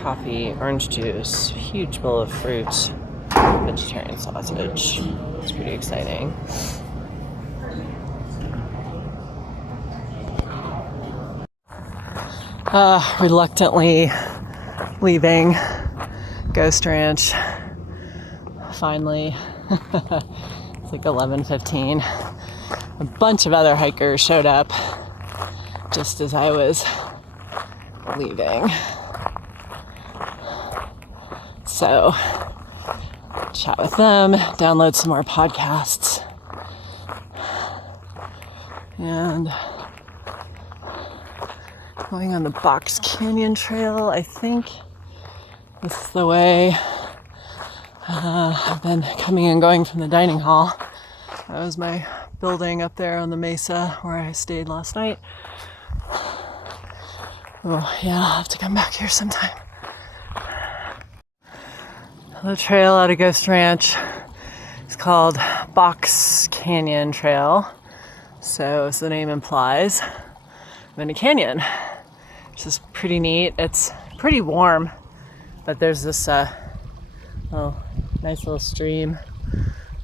coffee, orange juice, huge bowl of fruit, vegetarian sausage. It's pretty exciting. Reluctantly leaving Ghost Ranch. Finally, it's like 11:15. A bunch of other hikers showed up just as I was leaving. So, chat with them, download some more podcasts, and going on the Box Canyon Trail. I think this is the way I've been coming and going from the dining hall. That was my building up there on the mesa where I stayed last night. Oh yeah, I'll have to come back here sometime. The trail out of Ghost Ranch is called Box Canyon Trail. So as the name implies, I'm in a canyon, which is pretty neat. It's pretty warm, but there's this nice little stream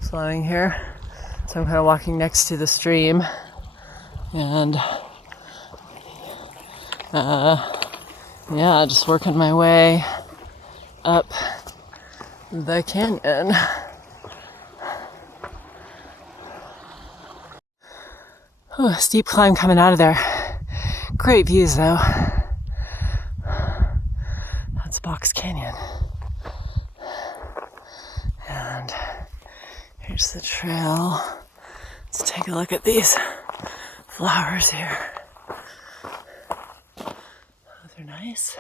flowing here. So I'm kind of walking next to the stream and just working my way up the canyon. Oh, steep climb coming out of there. Great views though. That's Box Canyon. And here's the trail. Let's take a look at these flowers here. Those are nice.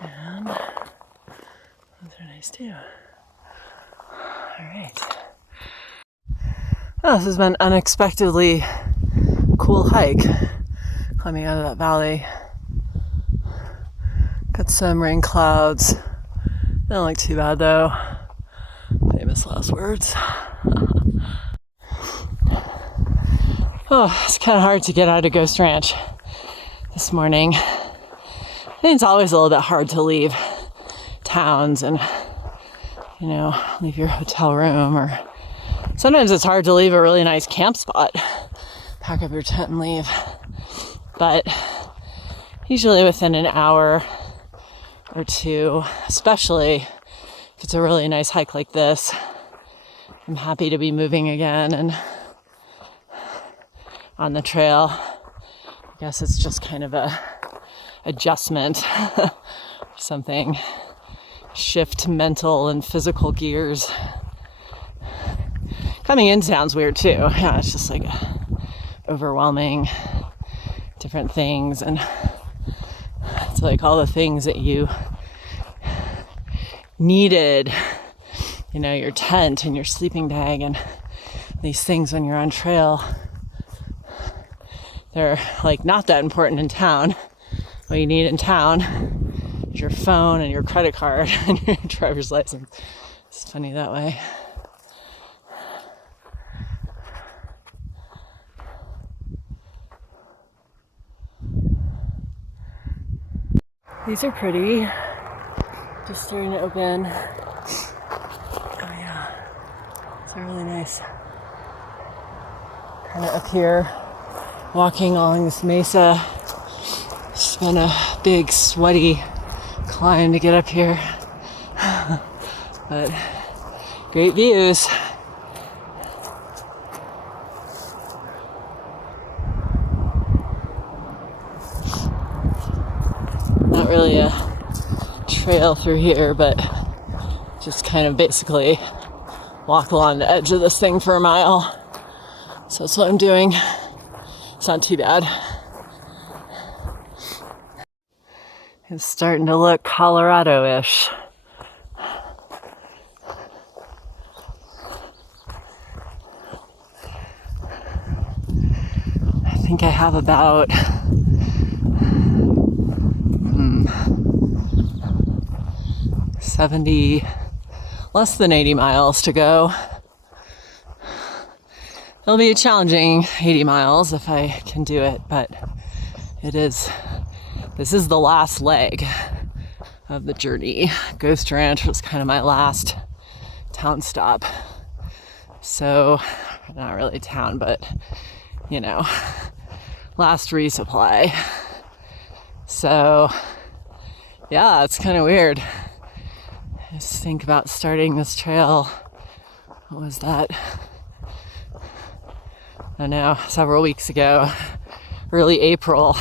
And those are nice too. Alright. Oh, this has been unexpectedly cool hike. Climbing out of that valley. Got some rain clouds. Don't look too bad though. Famous last words. Oh, it's kind of hard to get out of Ghost Ranch this morning. I think it's always a little bit hard to leave towns and, leave your hotel room, or sometimes it's hard to leave a really nice camp spot. Pack up your tent and leave. But usually within an hour or two, especially if it's a really nice hike like this, I'm happy to be moving again and on the trail. I guess it's just kind of a adjustment, something, shift mental and physical gears. Coming in sounds weird too. Yeah, it's just like overwhelming, different things, and it's like all the things that you needed, your tent and your sleeping bag and these things when you're on trail. They're like not that important in town. What you need in town is your phone and your credit card and your driver's license. It's funny that way. These are pretty. Just starting to open. Oh yeah, it's really nice. Kind of up here, walking along this mesa. It's been a big, sweaty climb to get up here. But great views. Not really a trail through here, but just kind of basically walk along the edge of this thing for a mile. So that's what I'm doing. It's not too bad. It's starting to look Colorado-ish. I think I have about 70, less than 80 miles to go. It'll be a challenging 80 miles if I can do it, but this is the last leg of the journey. Ghost Ranch was kind of my last town stop. So, not really town, but, you know, last resupply. So, yeah, it's kind of weird. I just think about starting this trail. What was that? I don't know, several weeks ago, early April,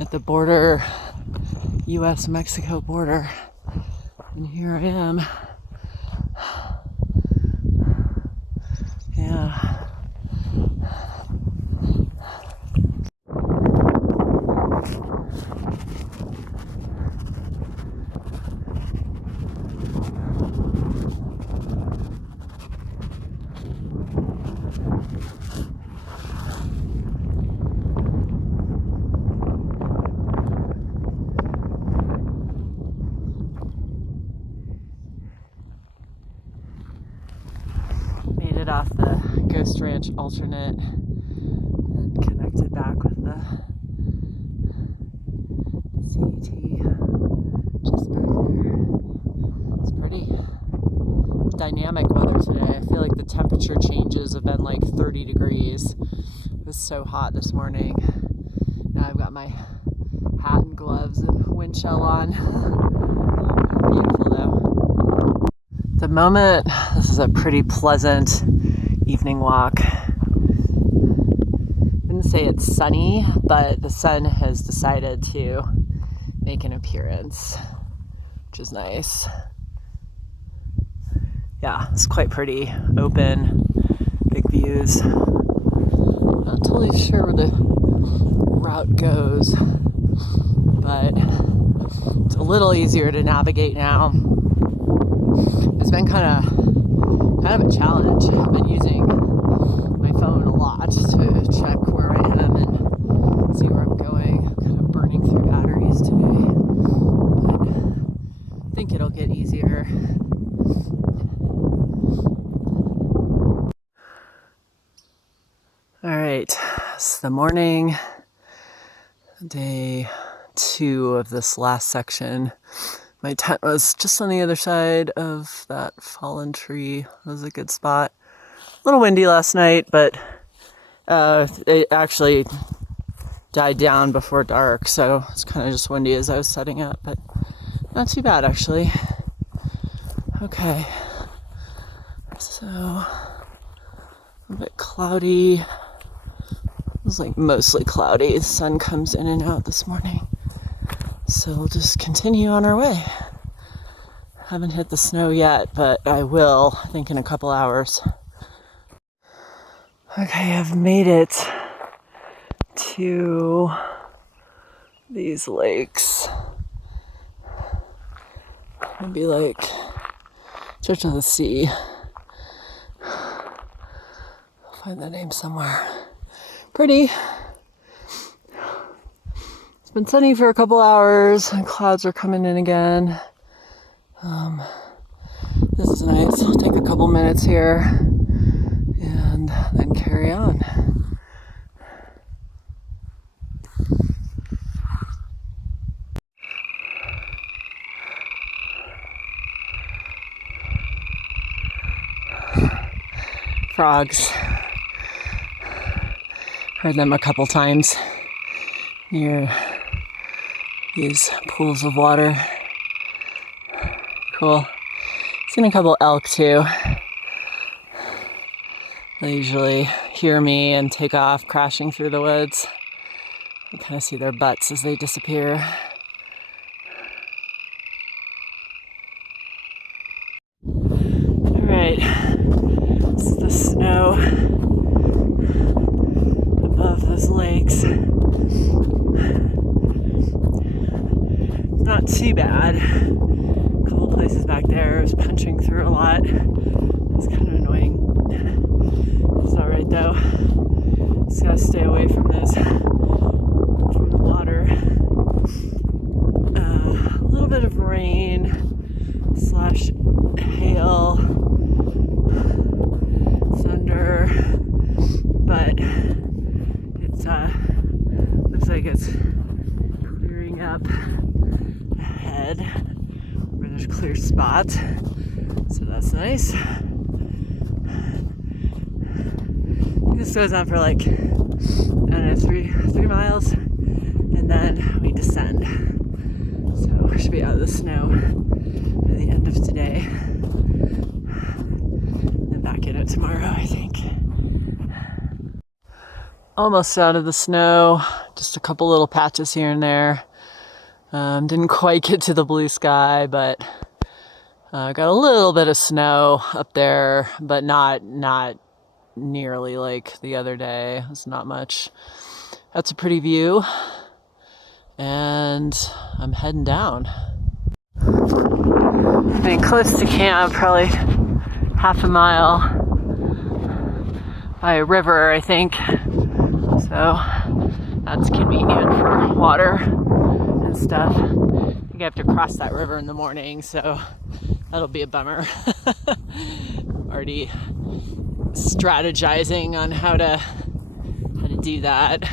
at the border, US-Mexico border. And here I am. Yeah. Made it off the Ghost Ranch alternate and connected back with the CDT just back there. It's pretty dynamic weather today. I feel like the temperature changes have been like 30 degrees. It was so hot this morning. Now I've got my hat and gloves and wind shell on. Beautiful though. At the moment, this is a pretty pleasant evening walk. I wouldn't say it's sunny, but the sun has decided to make an appearance, which is nice. Yeah, it's quite pretty, open, big views. Not totally sure where the route goes, but it's a little easier to navigate now. It's been kind of a challenge. I've been using my phone a lot to check where I am and see where I'm going. I'm kind of burning through batteries today, but I think it'll get easier. All right, it's the morning, day 2 of this last section. My tent was just on the other side of that fallen tree. It was a good spot. A little windy last night, but it actually died down before dark, so it's kind of just windy as I was setting up, but not too bad actually. Okay, so a bit cloudy. It was like mostly cloudy. The sun comes in and out this morning. So we'll just continue on our way. Haven't hit the snow yet, but I will, I think, in a couple hours. Okay, I've made it to these lakes. Maybe like Church of the Sea. I'll find the name somewhere. Pretty. It's been sunny for a couple hours and clouds are coming in again. This is nice. I'll take a couple minutes here and then carry on. Frogs. Heard them a couple times near these pools of water. Cool. Seen a couple elk too. They usually hear me and take off crashing through the woods. You kind of see their butts as they disappear. All right, this is the snow above those lakes. Not too bad. A couple places back there, I was punching through a lot. It's kind of annoying. It's all right though. Just gotta stay away from this, from the water. A little bit of rain / hail, thunder, but it's looks like it's clearing up. up ahead where there's a clear spot. So that's nice. I think this goes on for like, I don't know, three miles, and then we descend. So we should be out of the snow by the end of today. And back in it tomorrow, I think. Almost out of the snow, just a couple little patches here and there. Didn't quite get to the blue sky, but got a little bit of snow up there, but not nearly like the other day. It's not much. That's a pretty view, and I'm heading down. Been close to camp, probably half a mile by a river, I think. So that's convenient for water and stuff. I think I have to cross that river in the morning, so that'll be a bummer. Already strategizing on how to do that,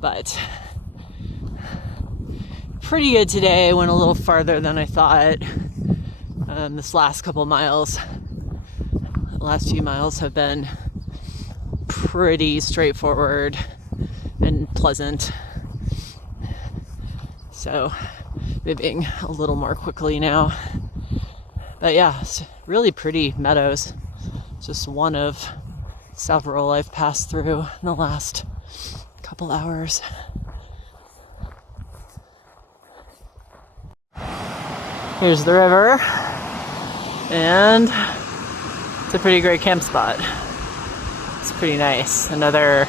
but pretty good today. Went a little farther than I thought. This last couple miles, the last few miles have been pretty straightforward and pleasant. So moving a little more quickly now. But yeah, it's really pretty meadows. Just one of several I've passed through in the last couple hours. Here's the river, and it's a pretty great camp spot. It's pretty nice. Another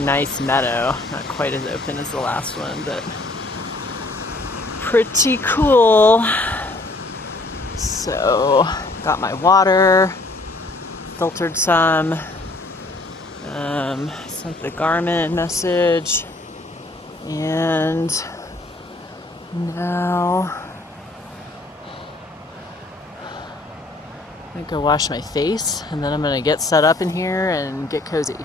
nice meadow. Not quite as open as the last one, but pretty cool. So, got my water, filtered some, sent the Garmin message, and now I'm gonna go wash my face, and then I'm gonna get set up in here and get cozy.